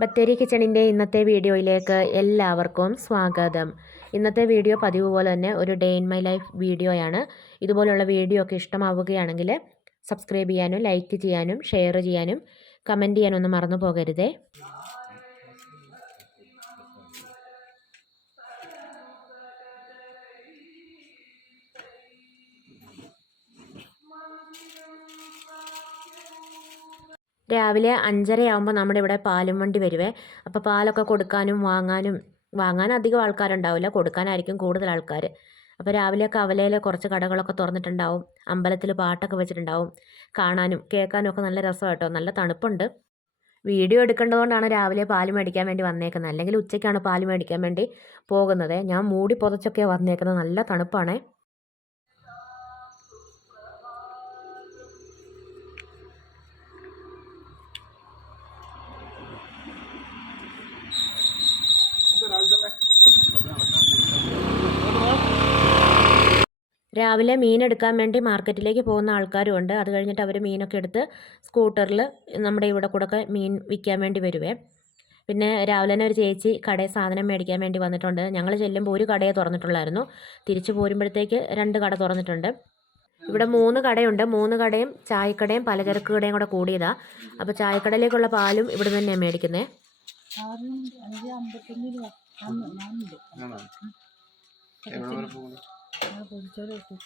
ബത്തേരി കിച്ചണിന്റെ ഇന്നത്തെ വീഡിയോയിലേക്ക് എല്ലാവർക്കും സ്വാഗതം. ഇന്നത്തെ വീഡിയോ പതിവ് പോലെ തന്നെ ഒരു ഡേ ഇൻ മൈ ലൈഫ് വീഡിയോയാണ്. ഇതുപോലുള്ള വീഡിയോ ഒക്കെ ഇഷ്ടമാവുകയാണെങ്കിൽ സബ്സ്ക്രൈബ് ചെയ്യാനും ലൈക്ക് ചെയ്യാനും ഷെയർ ചെയ്യാനും കമന്റ് ചെയ്യാനൊന്നും മറന്നു പോകരുതേ. രാവിലെ അഞ്ചരയാകുമ്പോൾ നമ്മുടെ ഇവിടെ പാലും വണ്ടി വരുവേ. അപ്പോൾ പാലൊക്കെ കൊടുക്കാനും വാങ്ങാനും വാങ്ങാൻ അധികം ആൾക്കാരുണ്ടാവില്ല. കൊടുക്കാനായിരിക്കും കൂടുതൽ ആൾക്കാർ അപ്പോൾ രാവിലെ കവലയിൽ കുറച്ച് കടകളൊക്കെ തുറന്നിട്ടുണ്ടാവും. അമ്പലത്തിൽ പാട്ടൊക്കെ വെച്ചിട്ടുണ്ടാവും. കാണാനും കേൾക്കാനും ഒക്കെ നല്ല രസം കേട്ടോ. നല്ല തണുപ്പുണ്ട്. വീഡിയോ എടുക്കേണ്ടതുകൊണ്ടാണ് രാവിലെ പാൽ മേടിക്കാൻ വേണ്ടി വന്നേക്കുന്നത്. അല്ലെങ്കിൽ ഉച്ചയ്ക്കാണ് പാൽ മേടിക്കാൻ വേണ്ടി പോകുന്നത്. ഞാൻ മൂടി പുതച്ചൊക്കെയാണ് വന്നേക്കുന്നത്. നല്ല തണുപ്പാണേ. രാവിലെ മീൻ എടുക്കാൻ വേണ്ടി മാർക്കറ്റിലേക്ക് പോകുന്ന ആൾക്കാരും ഉണ്ട്. അത് കഴിഞ്ഞിട്ട് അവർ മീനൊക്കെ എടുത്ത് സ്കൂട്ടറിൽ നമ്മുടെ ഇവിടെ കൂടെ ഒക്കെ മീൻ വിൽക്കാൻ വേണ്ടി വരുവേ. പിന്നെ രാവിലെ തന്നെ ഒരു ചേച്ചി കടയിൽ സാധനം മേടിക്കാൻ വേണ്ടി വന്നിട്ടുണ്ട്. ഞങ്ങൾ ചെല്ലുമ്പോൾ ഒരു കടയെ തുറന്നിട്ടുള്ളായിരുന്നു. തിരിച്ചു പോരുമ്പോഴത്തേക്ക് രണ്ട് കട തുറന്നിട്ടുണ്ട്. ഇവിടെ മൂന്ന് കടയുണ്ട്. മൂന്ന് കടയും ചായക്കടയും പലചരക്ക് കടയും കൂടെ കൂടിയതാണ് അപ്പോൾ ചായക്കടയിലേക്കുള്ള പാലും ഇവിടെ തന്നെയാണ് മേടിക്കുന്നത് എവിടെ വരെ പോകുന്നു ആ പൊതിച്ചോറ് കിട്ടും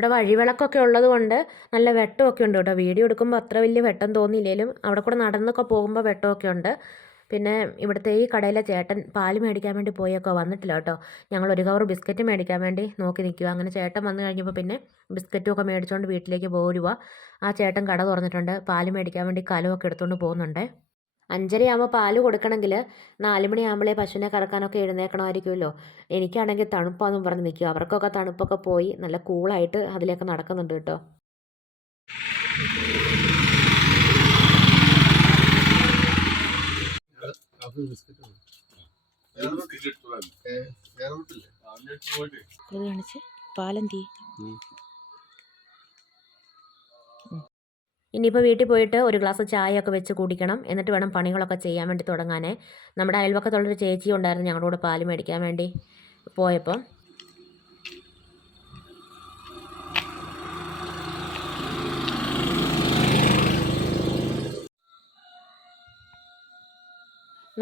ഇവിടെ വഴിവിളക്കൊക്കെ ഉള്ളത് കൊണ്ട് നല്ല വെട്ടമൊക്കെ ഉണ്ട് കേട്ടോ. വീഡിയോ എടുക്കുമ്പോൾ അത്ര വലിയ വെട്ടം തോന്നിയില്ലെങ്കിലും അവിടെ കൂടെ നടന്നൊക്കെ പോകുമ്പോൾ വെട്ടമൊക്കെ ഉണ്ട്. പിന്നെ ഇവിടുത്തെ ഈ കടയിലെ ചേട്ടൻ പാൽ മേടിക്കാൻ വേണ്ടി പോയൊക്കെ? വന്നിട്ടില്ല കേട്ടോ. ഞങ്ങൾ ഒരു കവർ ബിസ്ക്കറ്റ് മേടിക്കാൻ വേണ്ടി നോക്കി നിൽക്കുക. അങ്ങനെ ചേട്ടൻ വന്നു കഴിഞ്ഞപ്പോൾ പിന്നെ ബിസ്ക്കറ്റും ഒക്കെ മേടിച്ചുകൊണ്ട് വീട്ടിലേക്ക് പോരുക ആ ചേട്ടൻ കട തുറന്നിട്ടുണ്ട്. പാൽ മേടിക്കാൻ വേണ്ടി കലമൊക്കെ എടുത്തുകൊണ്ട് പോകുന്നുണ്ട്. അഞ്ചരയാകുമ്പോൾ പാൽ കൊടുക്കണമെങ്കിൽ നാല് മണിയാകുമ്പോഴേ പശുവിനെ കറക്കാനൊക്കെ എഴുന്നേക്കണമായിരിക്കുമല്ലോ. എനിക്കാണെങ്കിൽ തണുപ്പാന്നും പറഞ്ഞ് നിൽക്കും അവർക്കൊക്കെ തണുപ്പൊക്കെ പോയി നല്ല കൂളായിട്ട് അതിലേക്ക് നടക്കുന്നുണ്ട് കേട്ടോ. കാണിച്ച്. പാലന്തി ഇനിയിപ്പോൾ വീട്ടിൽ പോയിട്ട് ഒരു ഗ്ലാസ് ചായ ഒക്കെ വെച്ച് കുടിക്കണം. എന്നിട്ട് വേണം പണികളൊക്കെ ചെയ്യാൻ വേണ്ടി തുടങ്ങാനേ. നമ്മുടെ അയൽവക്കത്തുള്ളൊരു ചേച്ചി ഉണ്ടായിരുന്നു ഞങ്ങളുടെ കൂടെ പാൽ മേടിക്കാൻ വേണ്ടി പോയപ്പോൾ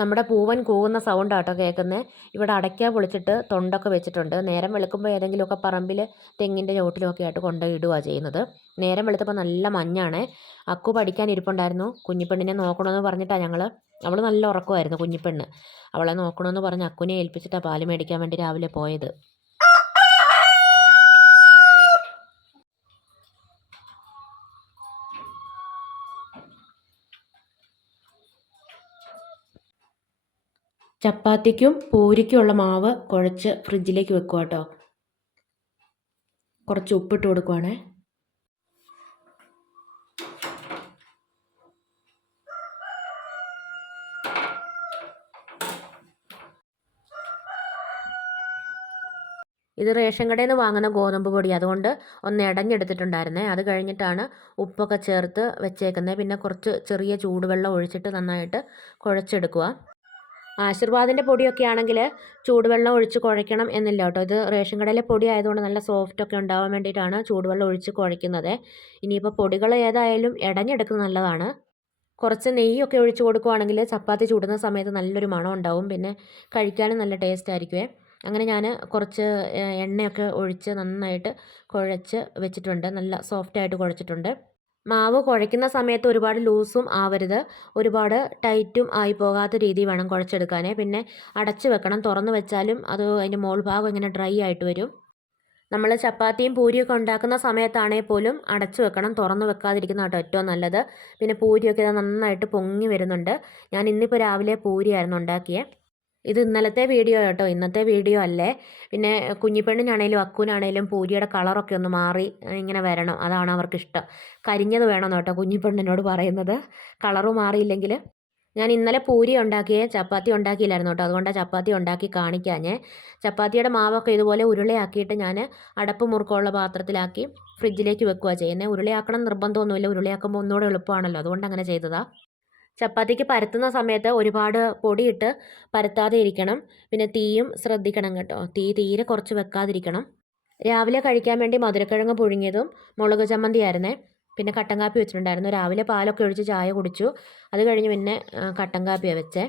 നമ്മുടെ പൂവൻ കൂവുന്ന സൗണ്ട് ആട്ടോ കേൾക്കുന്നത് ഇവിടെ അടയ്ക്ക പൊളിച്ചിട്ട് തൊണ്ടൊക്കെ വെച്ചിട്ടുണ്ട്. നേരം വെളുക്കുമ്പോൾ ഏതെങ്കിലുമൊക്കെ പറമ്പിൽ തെങ്ങിന്റെ ചോട്ടിലൊക്കെ ആയിട്ട് കൊണ്ടുപോയി ഇടുകയാണ് ചെയ്യുന്നത്. നേരം വെളുത്തപ്പോൾ നല്ല മഞ്ഞാണ്. അക്കു പഠിക്കാൻ ഇരിപ്പുണ്ടായിരുന്നു. കുഞ്ഞിപ്പെണ്ണിനെ നോക്കണമെന്ന് പറഞ്ഞിട്ടാണ് ഞങ്ങൾ അവൾ നല്ല ഉറക്കമായിരുന്നു കുഞ്ഞിപ്പെണ്ണ്. അവളെ നോക്കണമെന്ന് പറഞ്ഞ് അക്കുനെ ഏൽപ്പിച്ചിട്ടാണ് പാൽ മേടിക്കാൻ വേണ്ടി രാവിലെ പോയത്. ചപ്പാത്തിക്കും പൂരിക്കുമുള്ള മാവ് കുഴച്ച് ഫ്രിഡ്ജിലേക്ക് വെക്കുക കേട്ടോ കുറച്ച് ഉപ്പിട്ട് കൊടുക്കുവാണേ. ഇത് റേഷൻ കടയിൽ നിന്ന് വാങ്ങുന്ന ഗോതമ്പ് പൊടി. അതുകൊണ്ട് ഒന്ന് ഇടഞ്ഞെടുത്തിട്ടുണ്ടായിരുന്നേ അത് കഴിഞ്ഞിട്ടാണ് ഉപ്പൊക്കെ ചേർത്ത് വെച്ചേക്കുന്നത് പിന്നെ കുറച്ച് ചെറിയ ചൂടുവെള്ളം ഒഴിച്ചിട്ട് നന്നായിട്ട് കുഴച്ചെടുക്കുക ആശീർവാദിന്റെ പൊടിയൊക്കെ ആണെങ്കിൽ ചൂടുവെള്ളം ഒഴിച്ച് കുഴയ്ക്കണം എന്നില്ല കേട്ടോ. ഇത് റേഷൻ കടയിലെ പൊടി ആയതുകൊണ്ട് നല്ല സോഫ്റ്റ് ഒക്കെ ഉണ്ടാവാൻ വേണ്ടിയിട്ടാണ് ചൂടുവെള്ളം ഒഴിച്ച് കുഴയ്ക്കുന്നത്. ഇനിയിപ്പോൾ പൊടികൾ ഏതായാലും ഇടഞ്ഞെടുക്കുന്നത് നല്ലതാണ്. കുറച്ച് നെയ്യൊക്കെ ഒഴിച്ച് കൊടുക്കുവാണെങ്കിൽ ചപ്പാത്തി ചൂടുന്ന സമയത്ത് നല്ലൊരു മണം ഉണ്ടാവും. പിന്നെ കഴിക്കാനും നല്ല ടേസ്റ്റ് ആയിരിക്കുമേ അങ്ങനെ ഞാൻ കുറച്ച് എണ്ണയൊക്കെ ഒഴിച്ച് നന്നായിട്ട് കുഴച്ച് വെച്ചിട്ടുണ്ട്. നല്ല സോഫ്റ്റായിട്ട് കുഴച്ചിട്ടുണ്ട്. മാവ് കുഴയ്ക്കുന്ന സമയത്ത് ഒരുപാട് ലൂസും ആവരുത്. ഒരുപാട് ടൈറ്റും ആയി പോകാത്ത രീതി വേണം കുഴച്ചെടുക്കാനേ. പിന്നെ അടച്ച് വെക്കണം. തുറന്ന് വെച്ചാലും അത് അതിന്റെ മോൾ ഭാഗം ഇങ്ങനെ ഡ്രൈ ആയിട്ട് വരും. നമ്മൾ ചപ്പാത്തിയും പൂരിയൊക്കെ ഉണ്ടാക്കുന്ന സമയത്താണെങ്കിൽ പോലും അടച്ചു വെക്കണം. തുറന്ന് വെക്കാതിരിക്കുന്ന കേട്ടോ ഏറ്റവും നല്ലത്. പിന്നെ പൂരിയൊക്കെ ഇത് നന്നായിട്ട് പൊങ്ങി വരുന്നുണ്ട്. ഞാൻ ഇന്നിപ്പോൾ രാവിലെ പൂരിയായിരുന്നു ഉണ്ടാക്കിയത് ഇത് ഇന്നലത്തെ വീഡിയോ കേട്ടോ ഇന്നത്തെ വീഡിയോ അല്ലേ? പിന്നെ കുഞ്ഞിപ്പെണ്ണിനാണേലും അക്കുവിനാണേലും പൂരിയുടെ കളറൊക്കെ ഒന്ന് മാറി ഇങ്ങനെ വരണം. അതാണ് അവർക്കിഷ്ടം. കരിഞ്ഞത് വേണം കേട്ടോ കുഞ്ഞിപ്പെണ്ണിനോട് പറയുന്നത്. കളറ് മാറിയില്ലെങ്കിൽ ഞാൻ ഇന്നലെ പൂരി ഉണ്ടാക്കിയേ ചപ്പാത്തി ഉണ്ടാക്കിയില്ലായിരുന്നു കേട്ടോ. അതുകൊണ്ടാണ് ചപ്പാത്തി ഉണ്ടാക്കി കാണിക്കാഞ്ഞേ. ചപ്പാത്തിയുടെ മാവൊക്കെ ഇതുപോലെ ഉരുളയാക്കിയിട്ട് ഞാൻ അടപ്പ് മുറുക്കമുള്ള പാത്രത്തിലാക്കി ഫ്രിഡ്ജിലേക്ക് വെക്കുക ചെയ്യുന്നത് ഉരുളയാക്കണം നിർബന്ധമൊന്നുമില്ല. ഉരുളയാക്കുമ്പോൾ ഒന്നുകൂടെ എളുപ്പമാണല്ലോ. അതുകൊണ്ട് അങ്ങനെ ചെയ്തതാണ് ചപ്പാത്തിക്ക് പരത്തുന്ന സമയത്ത് ഒരുപാട് പൊടിയിട്ട് പരത്താതെ ഇരിക്കണം. പിന്നെ തീയും ശ്രദ്ധിക്കണം കേട്ടോ. തീ തീരെ കുറച്ച് വെക്കാതിരിക്കണം. രാവിലെ കഴിക്കാൻ വേണ്ടി മധുരക്കിഴങ്ങ് പുഴുങ്ങിയതും മുളക് ചമ്മന്തി ആയിരുന്നേ. പിന്നെ കട്ടൻ കാപ്പി വെച്ചിട്ടുണ്ടായിരുന്നു. രാവിലെ പാലൊക്കെ ഒഴിച്ച് ചായ കുടിച്ചു. അത് കഴിഞ്ഞ് പിന്നെ കട്ടൻ കാപ്പിയാണ് വെച്ചേ.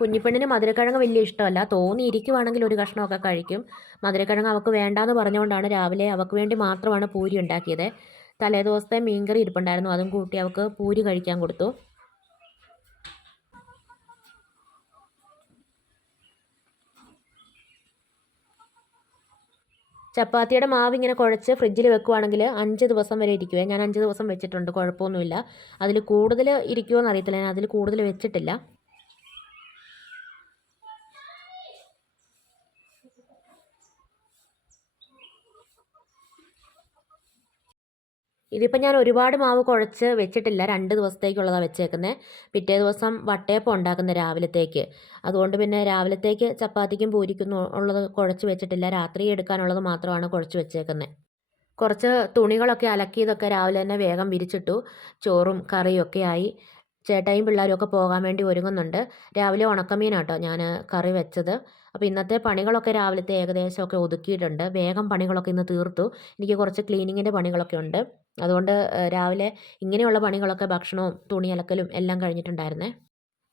കുഞ്ഞിപ്പെണ്ണിന് മധുരക്കിഴങ്ങ് വലിയ ഇഷ്ടമല്ല. തോന്നിയിരിക്കുവാണെങ്കിൽ ഒരു കഷ്ണമൊക്കെ കഴിക്കും. മധുരക്കിഴങ്ങ് അവൾക്ക് വേണ്ടാന്ന് പറഞ്ഞുകൊണ്ടാണ് രാവിലെ അവൾക്ക് വേണ്ടി മാത്രമാണ് പൂരി ഉണ്ടാക്കിയത്. തലേദിവസത്തെ മീൻകറി ഇരിപ്പുണ്ടായിരുന്നു. അതും കൂട്ടി അവൾക്ക് പൂരി കഴിക്കാൻ കൊടുത്തു. ചപ്പാത്തിയുടെ മാവ് ഇങ്ങനെ കുഴച്ച് ഫ്രിഡ്ജിൽ വെക്കുവാണെങ്കിൽ അഞ്ച് ദിവസം വരെ ഇരിക്കുവേ. ഞാൻ അഞ്ച് ദിവസം വെച്ചിട്ടുണ്ട് കുഴപ്പമൊന്നുമില്ല. അതിൽ കൂടുതൽ ഇരിക്കുമോ എന്നറിയത്തില്ല ഞാൻ അതിൽ കൂടുതൽ വെച്ചിട്ടില്ല. ഇതിപ്പോൾ ഞാൻ ഒരുപാട് മാവ് കുഴച്ച് വെച്ചിട്ടില്ല. രണ്ട് ദിവസത്തേക്കുള്ളതാണ് വെച്ചേക്കുന്നത് പിറ്റേ ദിവസം വട്ടയപ്പം ഉണ്ടാക്കുന്ന രാവിലത്തേക്ക്. അതുകൊണ്ട് പിന്നെ രാവിലത്തേക്ക് ചപ്പാത്തിക്കും പൂരിക്കും ഉള്ളത് കുഴച്ച് വെച്ചിട്ടില്ല. രാത്രി എടുക്കാനുള്ളത് മാത്രമാണ് കുഴച്ച് വെച്ചേക്കുന്നത് കുറച്ച് തുണികളൊക്കെ അലക്കിയതൊക്കെ രാവിലെ തന്നെ വേഗം വിരിച്ചിട്ടു. ചോറും കറിയും ഒക്കെ ആയി. ചേട്ടായും പിള്ളേരും ഒക്കെ പോകാൻ വേണ്ടി ഒരുങ്ങുന്നുണ്ട്. രാവിലെ ഉണക്കമീനാട്ടോ ഞാൻ കറി വെച്ചത്. അപ്പോൾ ഇന്നത്തെ പണികളൊക്കെ രാവിലത്തെ ഏകദേശമൊക്കെ ഒതുക്കിയിട്ടുണ്ട്. വേഗം പണികളൊക്കെ ഇന്ന് തീർത്തു. എനിക്ക് കുറച്ച് ക്ലീനിങ്ങിന്റെ പണികളൊക്കെ ഉണ്ട്. അതുകൊണ്ട് രാവിലെ ഇങ്ങനെയുള്ള പണികളൊക്കെ ഭക്ഷണവും തുണി അലക്കലും എല്ലാം കഴിഞ്ഞിട്ടുണ്ടായിരുന്നേ.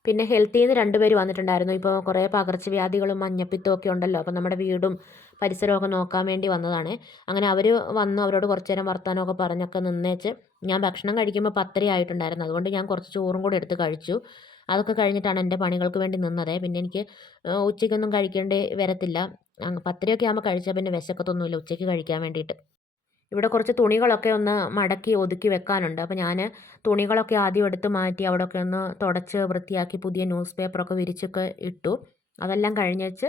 പിന്നെ ഹെൽത്തിൽ നിന്ന് രണ്ടുപേര് വന്നിട്ടുണ്ടായിരുന്നു. ഇപ്പോൾ കുറേ പകർച്ചവ്യാധികളും മഞ്ഞപ്പിത്തവും ഒക്കെ ഉണ്ടല്ലോ. അപ്പോൾ നമ്മുടെ വീടും പരിസരമൊക്കെ നോക്കാൻ വേണ്ടി വന്നതാണ്. അങ്ങനെ അവർ വന്നു അവരോട് കുറച്ച് നേരം വർത്താനമൊക്കെ പറഞ്ഞൊക്കെ നിന്നേച്ച് ഞാൻ ഭക്ഷണം കഴിക്കുമ്പോൾ പത്തര ആയിട്ടുണ്ടായിരുന്നു അതുകൊണ്ട് ഞാൻ കുറച്ച് ചോറും കൂടെ എടുത്ത് കഴിച്ചു. അതൊക്കെ കഴിഞ്ഞിട്ടാണ് എന്റെ പണികൾക്ക് വേണ്ടി നിന്നത്. പിന്നെ എനിക്ക് ഉച്ചയ്ക്കൊന്നും കഴിക്കേണ്ടി വരത്തില്ല. പത്തരയൊക്കെ ആകുമ്പോൾ കഴിച്ചാൽ പിന്നെ വിശക്കത്തൊന്നുമില്ല ഉച്ചയ്ക്ക് കഴിക്കാൻ വേണ്ടിയിട്ട് ഇവിടെ കുറച്ച് തുണികളൊക്കെ ഒന്ന് മടക്കി ഒതുക്കി വെക്കാനുണ്ട്. അപ്പോൾ ഞാൻ തുണികളൊക്കെ ആദ്യം എടുത്ത് മാറ്റി അവിടെയൊക്കെ ഒന്ന് തുടച്ച് വൃത്തിയാക്കി പുതിയ ന്യൂസ് പേപ്പറൊക്കെ വിരിച്ചൊക്കെ ഇട്ടു. അതെല്ലാം കഴിഞ്ഞേച്ച്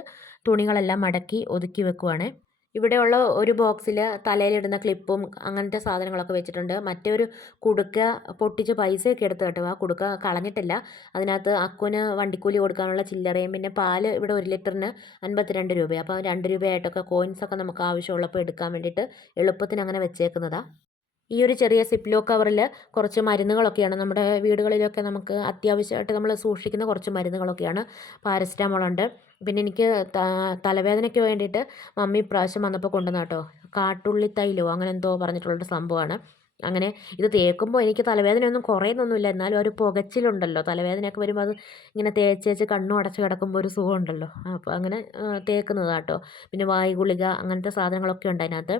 തുണികളെല്ലാം മടക്കി ഒതുക്കി വെക്കുവാണ്. ഇവിടെയുള്ള ഒരു ബോക്സിൽ തലയിലിടുന്ന ക്ലിപ്പും അങ്ങനത്തെ സാധനങ്ങളൊക്കെ വെച്ചിട്ടുണ്ട്. മറ്റൊരു കുടുക്ക പൊട്ടിച്ച് പൈസയൊക്കെ എടുത്ത് കേട്ടോ. ആ കുടുക്ക കളഞ്ഞിട്ടില്ല. അതിനകത്ത് അക്കുന് വണ്ടിക്കൂലി കൊടുക്കാനുള്ള ചില്ലറയും പിന്നെ പാൽ ഇവിടെ ഒരു ലിറ്ററിന് അൻപത്തിരണ്ട് രൂപയാണ് അപ്പോൾ രണ്ട് രൂപയായിട്ടൊക്കെ കോയിൻസൊക്കെ നമുക്ക് ആവശ്യമുള്ളപ്പോൾ എടുക്കാൻ വേണ്ടിയിട്ട് എളുപ്പത്തിന് അങ്ങനെ വെച്ചേക്കുന്നതാണ് ഈ ഒരു ചെറിയ സിപ്ലോ കവറിൽ കുറച്ച് മരുന്നുകളൊക്കെയാണ് നമ്മുടെ വീടുകളിലൊക്കെ നമുക്ക് അത്യാവശ്യമായിട്ട് നമ്മൾ സൂക്ഷിക്കുന്ന കുറച്ച് മരുന്നുകളൊക്കെയാണ് പാരസിറ്റാമോൾ ഉണ്ട്. പിന്നെ എനിക്ക് തലവേദനയ്ക്ക് വേണ്ടിയിട്ട് മമ്മി ഇപ്രാവശ്യം വന്നപ്പോൾ കൊണ്ടുവന്ന കേട്ടോ. കാട്ടുള്ളി തൈലോ അങ്ങനെ എന്തോ പറഞ്ഞിട്ടുള്ളൊരു സംഭവമാണ്. അങ്ങനെ ഇത് തേക്കുമ്പോൾ എനിക്ക് തലവേദനയൊന്നും കുറയുന്നൊന്നുമില്ല. എന്നാലും ഒരു പുകച്ചിലുണ്ടല്ലോ. തലവേദനയൊക്കെ വരുമ്പോൾ അത് ഇങ്ങനെ തേച്ച് തേച്ച് കണ്ണും അടച്ച് കിടക്കുമ്പോൾ ഒരു സുഖമുണ്ടല്ലോ. അപ്പോൾ അങ്ങനെ തേക്കുന്നതാട്ടോ പിന്നെ വായു ഗുളിക അങ്ങനത്തെ സാധനങ്ങളൊക്കെ ഉണ്ട് അതിനകത്ത്.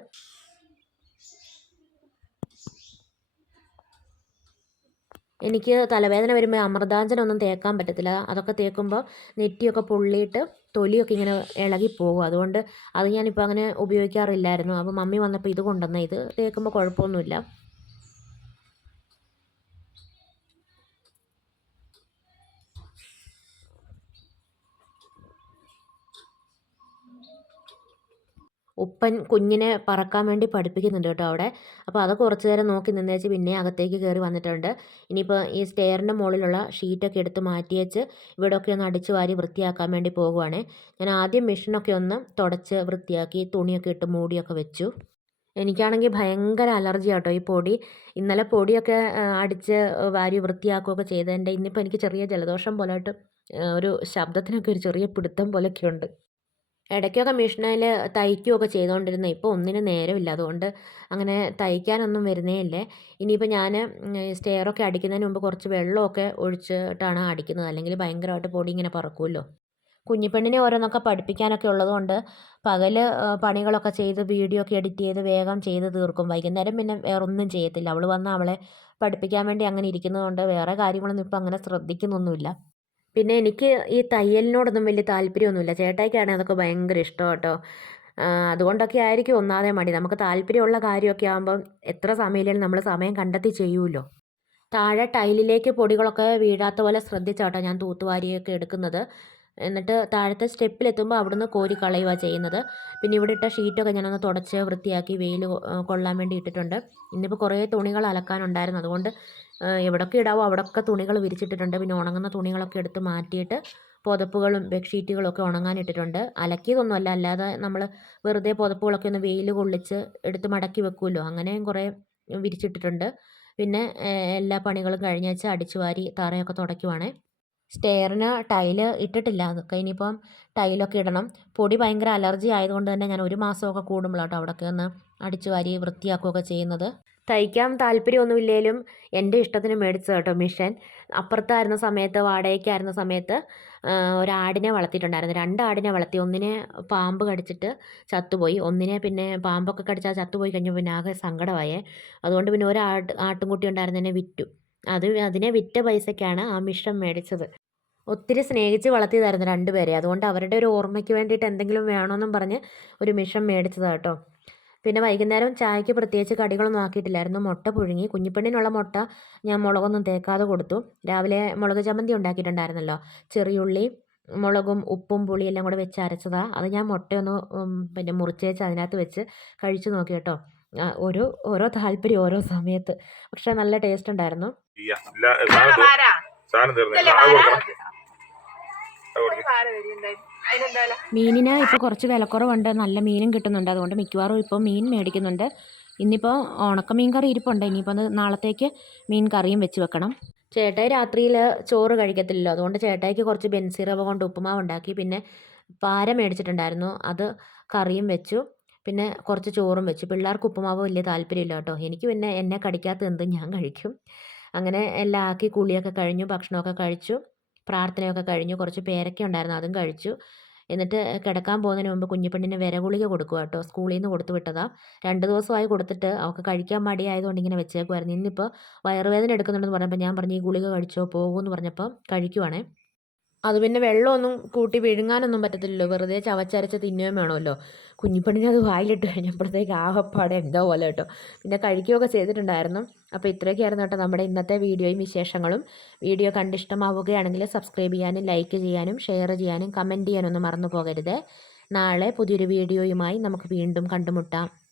എനിക്ക് തലവേദന വരുമ്പോൾ അമൃതാഞ്ജനൊന്നും തേക്കാൻ പറ്റത്തില്ല. അതൊക്കെ തേക്കുമ്പോൾ നെറ്റിയൊക്കെ പൊള്ളിയിട്ട് തൊലിയൊക്കെ ഇങ്ങനെ ഇളകി പോകും. അതുകൊണ്ട് അത് ഞാനിപ്പോൾ അങ്ങനെ ഉപയോഗിക്കാറില്ലായിരുന്നു. അപ്പോൾ മമ്മി വന്നപ്പോൾ ഇത് കൊണ്ടുവന്ന ഇത് തേക്കുമ്പോൾ കുഴപ്പമൊന്നുമില്ല. ഉപ്പൻ കുഞ്ഞിനെ പറക്കാൻ വേണ്ടി പഠിപ്പിക്കുന്നുണ്ട് കേട്ടോ അവിടെ. അപ്പോൾ അത് കുറച്ച് നേരം നോക്കി നിന്നേച്ച് പിന്നെ അകത്തേക്ക് കയറി വന്നിട്ടുണ്ട്. ഇനിയിപ്പോൾ ഈ സ്റ്റെയറിന്റെ മുകളിലുള്ള ഷീറ്റൊക്കെ എടുത്ത് മാറ്റിയേച്ച് ഇവിടെയൊക്കെ ഒന്ന് അടിച്ച് വാരി വൃത്തിയാക്കാൻ വേണ്ടി പോവുകയാണ് ഞാൻ ആദ്യം മെഷീനൊക്കെ ഒന്ന് തുടച്ച് വൃത്തിയാക്കി തുണിയൊക്കെ ഇട്ട് മൂടിയൊക്കെ വെച്ചു. എനിക്കാണെങ്കിൽ ഭയങ്കര അലർജി കേട്ടോ ഈ പൊടി. ഇന്നലെ പൊടിയൊക്കെ അടിച്ച് വാരി വൃത്തിയാക്കുകയൊക്കെ ചെയ്തതിന്റെ ഇന്നിപ്പോൾ എനിക്ക് ചെറിയ ജലദോഷം പോലായിട്ട് ഒരു ശബ്ദത്തിനൊക്കെ ഒരു ചെറിയ പിടുത്തം പോലെയൊക്കെ ഉണ്ട് ഇടയ്ക്കൊക്കെ മെഷീനിൽ തയ്ക്കുകയൊക്കെ ചെയ്തുകൊണ്ടിരുന്ന. ഇപ്പോൾ ഒന്നിനും നേരമില്ല. അതുകൊണ്ട് അങ്ങനെ തയ്ക്കാനൊന്നും വരുന്നേ ഇല്ലേ. ഇനിയിപ്പോൾ ഞാൻ സ്റ്റെയറൊക്കെ അടിക്കുന്നതിന് മുമ്പ് കുറച്ച് വെള്ളമൊക്കെ ഒഴിച്ചിട്ടാണ് അടിക്കുന്നത്. അല്ലെങ്കിൽ ഭയങ്കരമായിട്ട് പൊടി ഇങ്ങനെ പറക്കുമല്ലോ. കുഞ്ഞിപ്പെണ്ണിനെ ഓരോന്നൊക്കെ പഠിപ്പിക്കാനൊക്കെ ഉള്ളതുകൊണ്ട് പകൽ പണികളൊക്കെ ചെയ്ത് വീഡിയോ ഒക്കെ എഡിറ്റ് ചെയ്ത് വേഗം ചെയ്ത് തീർക്കും. വൈകുന്നേരം പിന്നെ വേറൊന്നും ചെയ്യത്തില്ല. അവൾ വന്ന് അവളെ പഠിപ്പിക്കാൻ വേണ്ടി അങ്ങനെ ഇരിക്കുന്നതുകൊണ്ട് വേറെ കാര്യങ്ങളൊന്നും ഇപ്പം അങ്ങനെ ശ്രദ്ധിക്കുന്നൊന്നുമില്ല. പിന്നെ എനിക്ക് ഈ തയ്യലിനോടൊന്നും വലിയ താല്പര്യമൊന്നുമില്ല. ചേട്ടായിക്കാണെങ്കിൽ അതൊക്കെ ഭയങ്കര ഇഷ്ടം കേട്ടോ അതുകൊണ്ടൊക്കെ ആയിരിക്കും ഒന്നാതെ മടി. നമുക്ക് താല്പര്യമുള്ള കാര്യമൊക്കെ ആകുമ്പം എത്ര സമയമില്ലെങ്കിലും നമ്മൾ സമയം കണ്ടെത്തി ചെയ്യുമല്ലോ താഴെ ടൈലിലേക്ക് പൊടികളൊക്കെ വീഴാത്ത പോലെ ശ്രദ്ധിച്ചാട്ടോ ഞാൻ തൂത്തുവാരിയൊക്കെ എടുക്കുന്നത്. എന്നിട്ട് താഴത്തെ സ്റ്റെപ്പിലെത്തുമ്പോൾ അവിടുന്ന് കോരി കളയുക ചെയ്യുന്നത്. പിന്നെ ഇവിടെ ഇട്ട ഷീറ്റൊക്കെ ഞാനൊന്ന് തുടച്ച് വൃത്തിയാക്കി വെയിൽ കൊള്ളാൻ വേണ്ടി ഇട്ടിട്ടുണ്ട്. ഇന്നിപ്പോൾ കുറേ തുണികൾ അലക്കാനുണ്ടായിരുന്നു അതുകൊണ്ട് എവിടൊക്കെ ഇടാവോ അവിടെയൊക്കെ തുണികൾ വിരിച്ചിട്ടിട്ടുണ്ട്. പിന്നെ ഉണങ്ങുന്ന തുണികളൊക്കെ എടുത്ത് മാറ്റിയിട്ട് പുതപ്പുകളും ബെഡ്ഷീറ്റുകളും ഒക്കെ ഉണങ്ങാനിട്ടിട്ടുണ്ട് അലക്കിയതൊന്നുമല്ല. അല്ലാതെ നമ്മൾ വെറുതെ പുതപ്പുകളൊക്കെ ഒന്ന് വെയിൽ കൊള്ളിച്ച് എടുത്ത് മടക്കി വെക്കുമല്ലോ. അങ്ങനെയും കുറേ വിരിച്ചിട്ടിട്ടുണ്ട്. പിന്നെ എല്ലാ പണികളും കഴിഞ്ഞാഴ്ച അടിച്ചു വാരി തറയൊക്കെ തുടയ്ക്കുവാണേ. സ്റ്റെയറിന് ടൈൽ ഇട്ടിട്ടില്ല. അതൊക്കെ ഇനിയിപ്പം ടൈലൊക്കെ ഇടണം. പൊടി ഭയങ്കര അലർജി ആയതുകൊണ്ട് തന്നെ ഞാൻ ഒരു മാസമൊക്കെ കൂടുമ്പോഴാട്ടോ അവിടെയൊക്കെ ഒന്ന് അടിച്ചു വാരി വൃത്തിയാക്കുകയൊക്കെ ചെയ്യുന്നത്. തയ്ക്കാൻ താല്പര്യമൊന്നുമില്ലേലും എന്റെ ഇഷ്ടത്തിന് മേടിച്ചു കേട്ടോ മിഷൻ. അപ്പുറത്തായിരുന്ന സമയത്ത് വാടകയ്ക്കായിരുന്ന സമയത്ത് ഒരാടിനെ വളർത്തിയിട്ടുണ്ടായിരുന്നു. രണ്ട് ആടിനെ വളർത്തി. ഒന്നിനെ പാമ്പ് കടിച്ചിട്ട് ചത്തുപോയി. ഒന്നിനെ പിന്നെ പാമ്പൊക്കെ കടിച്ചാൽ ചത്തുപോയി കഴിഞ്ഞപ്പോൾ പിന്നെ ആകെ സങ്കടമായേ. അതുകൊണ്ട് പിന്നെ ഒരു ആട്ട് ആട്ടുംകുട്ടി ഉണ്ടായിരുന്നതിനെ വിറ്റു. അത് അതിനെ വിറ്റ പൈസയ്ക്കാണ് ആ മിഷ്ടം മേടിച്ചത്. ഒത്തിരി സ്നേഹിച്ച് വളർത്തിയതായിരുന്നു രണ്ടുപേരെ അതുകൊണ്ട് അവരുടെ ഒരു ഓർമ്മയ്ക്ക് വേണ്ടിയിട്ട് എന്തെങ്കിലും വേണമെന്നും പറഞ്ഞ് ഒരു മിഷം മേടിച്ചതാണ് കേട്ടോ. പിന്നെ വൈകുന്നേരം ചായക്ക് പ്രത്യേകിച്ച് കടികളൊന്നും ആക്കിയിട്ടില്ലായിരുന്നു. മുട്ട പുഴുങ്ങി. കുഞ്ഞിപ്പെണ്ണിനുള്ള മുട്ട ഞാൻ മുളകൊന്നും തേക്കാതെ കൊടുത്തു. രാവിലെ മുളക് ചമ്മന്തി ഉണ്ടാക്കിയിട്ടുണ്ടായിരുന്നല്ലോ. ചെറിയുള്ളി മുളകും ഉപ്പും പുളിയെല്ലാം കൂടെ വെച്ച് അരച്ചതാണ് അത് ഞാൻ മുട്ടയൊന്ന് പിന്നെ മുറിച്ചേച്ച് അതിനകത്ത് വെച്ച് കഴിച്ചു നോക്കി കേട്ടോ. ആ, ഓരോ ഓരോ താല്പര്യം ഓരോ സമയത്ത്. പക്ഷെ നല്ല ടേസ്റ്റ് ഉണ്ടായിരുന്നു. മീനിന് ഇപ്പോൾ കുറച്ച് വിലക്കുറവുണ്ട്. നല്ല മീനും കിട്ടുന്നുണ്ട്. അതുകൊണ്ട് മിക്കവാറും ഇപ്പോൾ മീൻ മേടിക്കുന്നുണ്ട്. ഇന്നിപ്പോൾ ഉണക്കമീൻ കറി ഇരിപ്പുണ്ട്. ഇനിയിപ്പോൾ അത് നാളത്തേക്ക് മീൻ കറിയും വെച്ച് വെക്കണം. ചേട്ടായി രാത്രിയിൽ ചോറ് കഴിക്കത്തില്ലല്ലോ. അതുകൊണ്ട് ചേട്ടായിക്ക് കുറച്ച് ബെൻസി റവ കൊണ്ട് ഉപ്പുമാവ് ഉണ്ടാക്കി. പിന്നെ പാര മേടിച്ചിട്ടുണ്ടായിരുന്നു. അത് കറിയും വെച്ചു. പിന്നെ കുറച്ച് ചോറും വെച്ചു. പിള്ളേർക്ക് ഉപ്പുമാവ് വലിയ താല്പര്യമില്ല കേട്ടോ എനിക്ക് പിന്നെ എന്നെ കടിക്കാത്ത എന്തും ഞാൻ കഴിക്കും. അങ്ങനെ എല്ലാം ആക്കി കുളിയൊക്കെ കഴിഞ്ഞു ഭക്ഷണമൊക്കെ കഴിച്ചു പ്രാർത്ഥനയൊക്കെ കഴിഞ്ഞു. കുറച്ച് പേരക്ക ഉണ്ടായിരുന്നു അതും കഴിച്ചു. എന്നിട്ട് കിടക്കാൻ പോകുന്നതിന് മുമ്പ് കുഞ്ഞിപ്പെണ്ണിന് വിരഗുളിക കൊടുക്കുക കേട്ടോ സ്കൂളിൽ നിന്ന് കൊടുത്തു വിട്ടതാ. രണ്ട് ദിവസമായി കൊടുത്തിട്ട് അവൾക്ക് കഴിക്കാൻ മടിയായതുകൊണ്ട് ഇങ്ങനെ വെച്ചേക്കുമായിരുന്നു ഇന്നിപ്പോൾ വയറുവേദന എടുക്കുന്നുണ്ടെന്ന് പറഞ്ഞപ്പോൾ ഞാൻ പറഞ്ഞു ഈ ഗുളിക കഴിച്ചോ? പോകുമെന്ന് പറഞ്ഞപ്പോൾ കഴിക്കുവാണേ. അത് പിന്നെ വെള്ളമൊന്നും കൂട്ടി വിഴുങ്ങാനൊന്നും പറ്റത്തില്ലല്ലോ. വെറുതെ ചവച്ചരച്ച് തിന്നുകയും വേണമല്ലോ. കുഞ്ഞിപ്പണിനെ അത് വായിലിട്ട് കഴിഞ്ഞപ്പോഴത്തേക്ക് ആകപ്പാടെ എന്തോ പോലെ കേട്ടോ. പിന്നെ കഴിക്കുകയൊക്കെ ചെയ്തിട്ടുണ്ടായിരുന്നു. അപ്പോൾ ഇത്രയൊക്കെയായിരുന്നു കേട്ടോ നമ്മുടെ ഇന്നത്തെ വീഡിയോയും വിശേഷങ്ങളും. വീഡിയോ കണ്ടിഷ്ടമാവുകയാണെങ്കിൽ സബ്സ്ക്രൈബ് ചെയ്യാനും ലൈക്ക് ചെയ്യാനും ഷെയർ ചെയ്യാനും കമന്റ് ചെയ്യാനൊന്നും മറന്നു പോകരുത്. നാളെ പുതിയൊരു വീഡിയോയുമായി നമുക്ക് വീണ്ടും കണ്ടുമുട്ടാം.